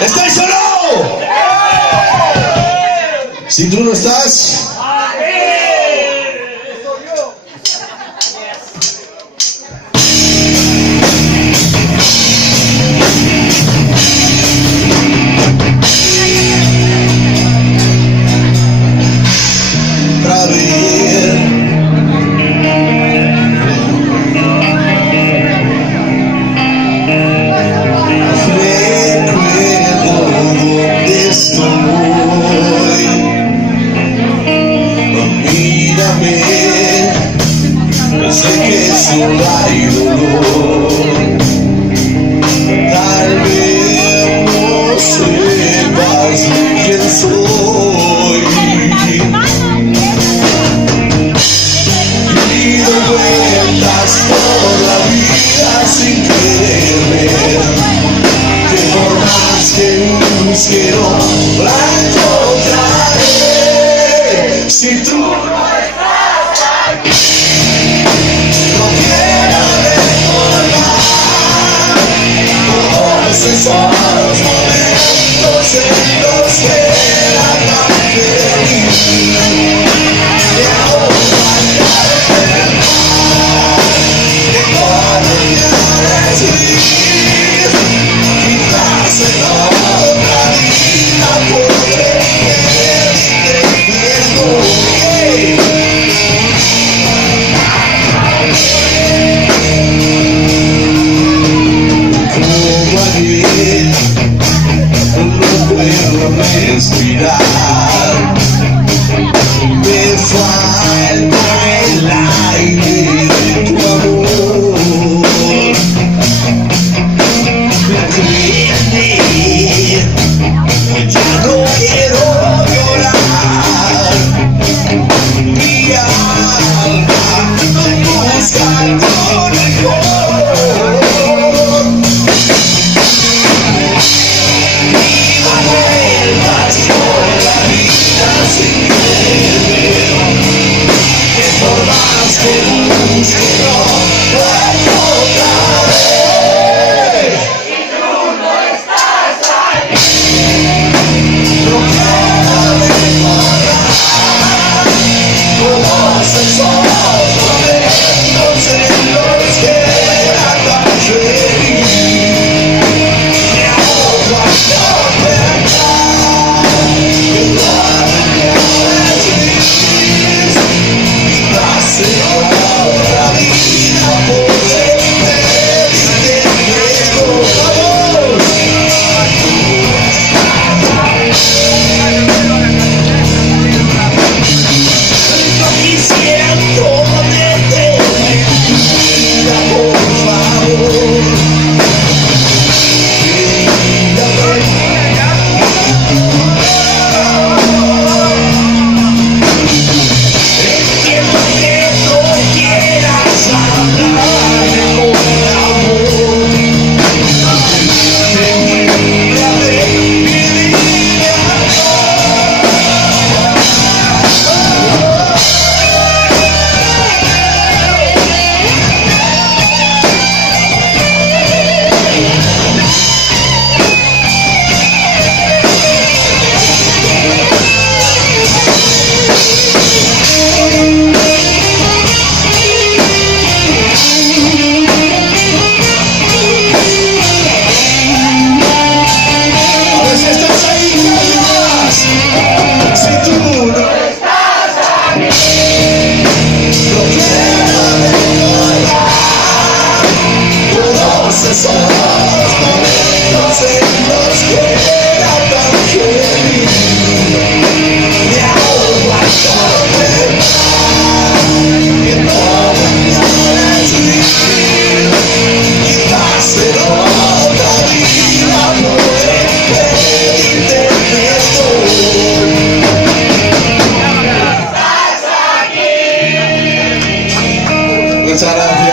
¿Estáis o no? Si tú no estás, para ver. Recuerdo dónde estoy. Mírame, sé que solo hay dolor. Tal vez no sepas quién soy. Y doy vueltas por la vida sin querer ver que por más que busque no la encontraré. Si tú no estás aquí, no quiero recordar todos esos momentos en los que era tan feliz. Y ahora quizás en otra vida podré como ayer no puedo respirar, me falta el aire de tu amor. Ya no quiero llorar, mi alma busca algo mejor. Y no vuelvas por la vida sin querer que por más que busque no la encontraré. Muchas gracias.